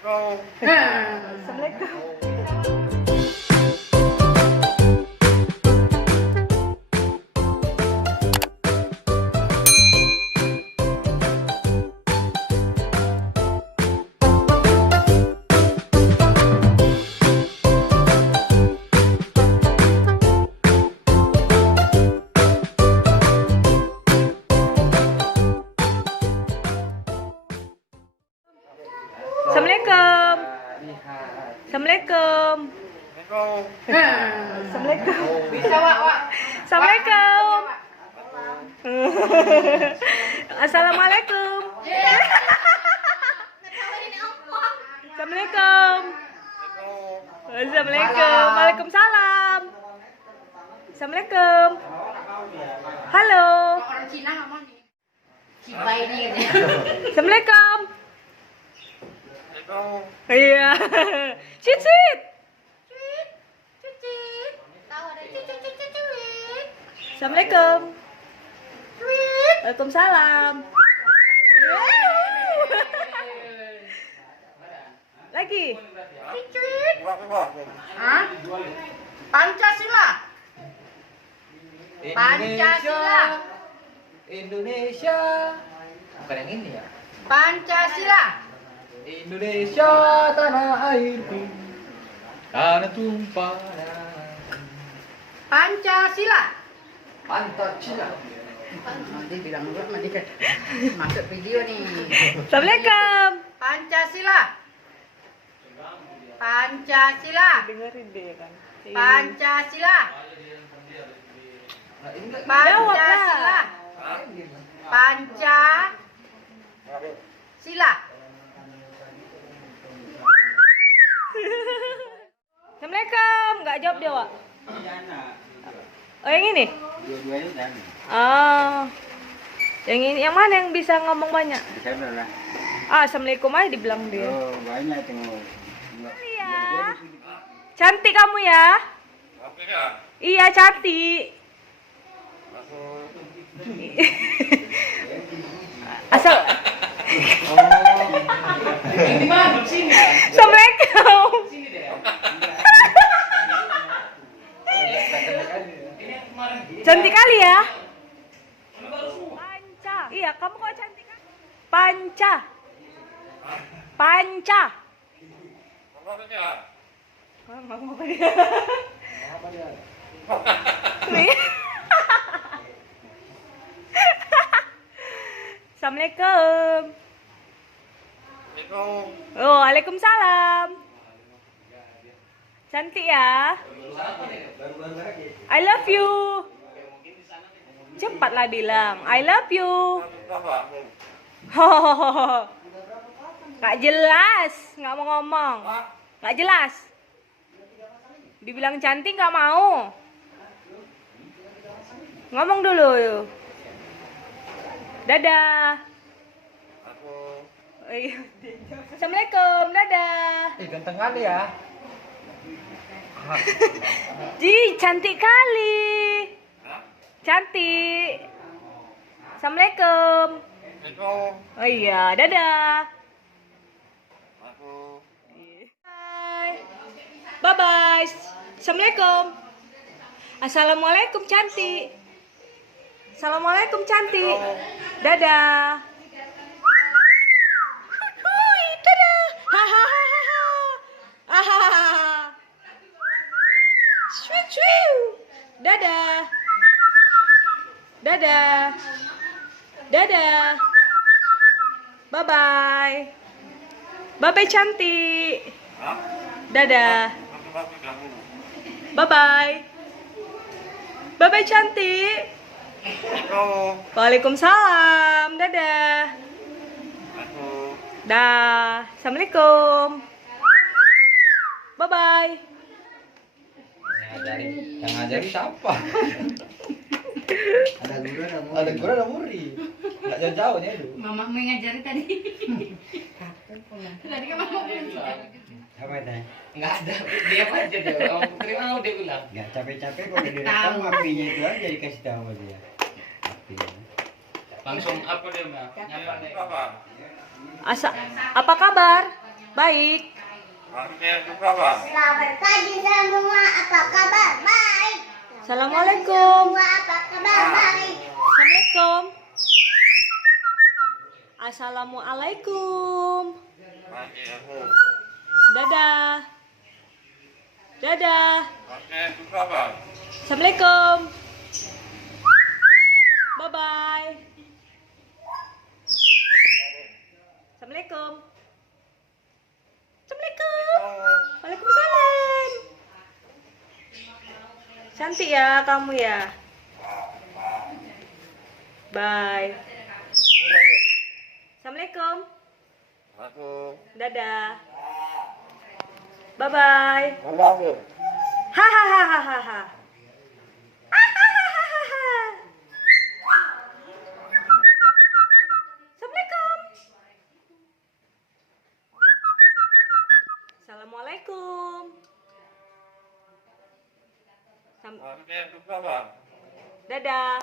Assalamualaikum. Assalamualaikum. Assalamualaikum. Assalamualaikum. Bisa, Wak. Assalamualaikum. Assalamualaikum. Assalamualaikum. Assalamualaikum. Waalaikumsalam. Assalamualaikum. Halo. Orang Cina ngomong nih. Cibai ini katanya. Assalamualaikum. Iya. Cicit. Cicit. Tahu ada cicit. Assalamualaikum. Waalaikumsalam. Lagi. Cicit. Hah? Pancasila. Pancasila. Indonesia. Bukan yang ini ya. Pancasila. Indonesia tanah airku. Tanah tumpah darah. Pancasila. Pancasila. Nanti bilang dulu nanti masuk video nih. Assalamualaikum. Pancasila. Pancasila. Dengerin deh kan. Pancasila. Jawab Pancasila. lah. Pancasila. Assalamualaikum. Nggak jawab dia, Wak. Oh, yang ini? Dua-duanya dan. Oh. Yang ini, yang mana yang bisa ngomong banyak? Bisa berapa? Ah, Assalamualaikum aja dibilang dia. Oh, banyak tengok. Iya. Cantik kamu ya? Iya, cantik. Asal. Assalamualaikum. Cantik kali ya? Panca. Iya, kamu kok cantik kan? Panca. Panca. Ngomong apa dia? Nih. Assalamualaikum. Oh, waalaikumsalam. Cantik ya. I love you. Cepatlah bilang I love you. Nggak jelas, nggak mau ngomong. Nggak jelas. Dibilang cantik nggak mau. Ngomong dulu yuk. Dadah. Assalamualaikum, dadah. Ganteng kali ya. Ji, cantik kali. Cantik. Assalamualaikum. Oh iya, dadah. Bye. Bye-bye. Assalamualaikum. Assalamualaikum, cantik. Assalamualaikum, cantik. Dadah. Hui, dadah. Hahaha. Hahaha. Swiu. Dadah. Dadah. Dadah. Bye-bye. Bye-bye, cantik. Dadah. Bye-bye. Bye-bye, cantik. Waalaikumsalam. Dadah. Dah. Assalamualaikum. Bye-bye. Yang ngajari siapa? Ada guru ada murid. Enggak jauh-jauh nih itu. Mama mau ngajari tadi. Tadi kan mama bilang. Apa itu? Enggak ada, diam aja dia. Om Putri mau dia bilang. Enggak capek-capek kok direkam apinya itu aja dikasih tahu sama dia. Apinya. Langsung apa dia, Mbak? Nyapa nih. Apa kabar? Baik. Selamat pagi semua, apa kabar? Baik. Assalamualaikum. Semua apa kabar? Baik. Assalamualaikum. Assalamualaikum. Dadah. Dadah. Assalamualaikum. Bye bye. Assalamualaikum. Assalamualaikum. Waalaikumsalam. Cantik ya kamu ya. Bye. Assalamualaikum. Dadah. Bye bye. Hahaha. Assalamualaikum. Assalamualaikum. Dadah.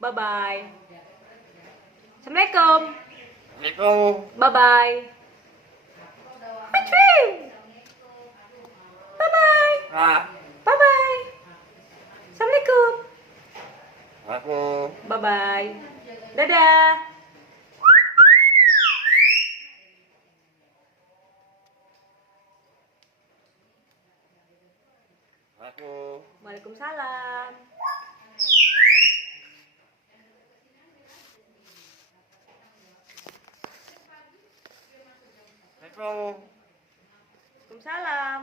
Bye bye. Assalamualaikum. Bye bye. Bye bye. Bye bye. Assalamualaikum. Bye bye. Dadah. Waalaikumsalam. Waalaikumsalam.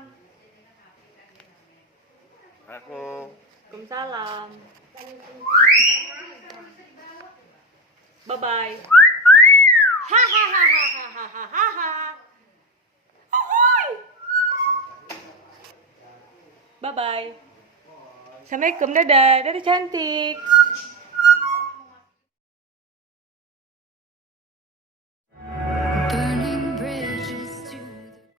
Waalaikumsalam. Bye bye. Hahaha. Bye bye. Assalamualaikum, dadah. Dadah cantik.